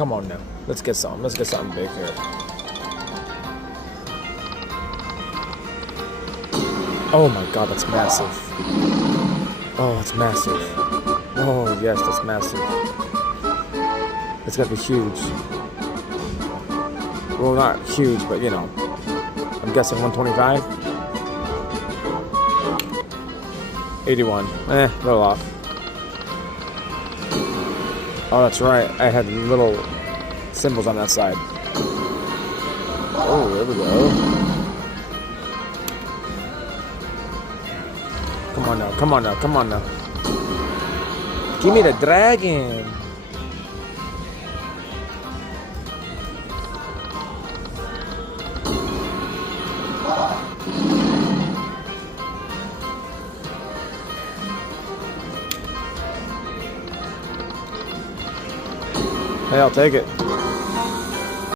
Come on now. Let's get something. Let's get something big here. Oh my god, that's massive. Oh, that's massive. Oh, yes, that's massive. It's gonna be huge. Well, not huge, but you know. I'm guessing 125? 81. A little off. Oh, that's right. I had little symbols on that side. Oh, there we go. Come on now, come on now, come on now. Give me the dragon. Hey, I'll take it.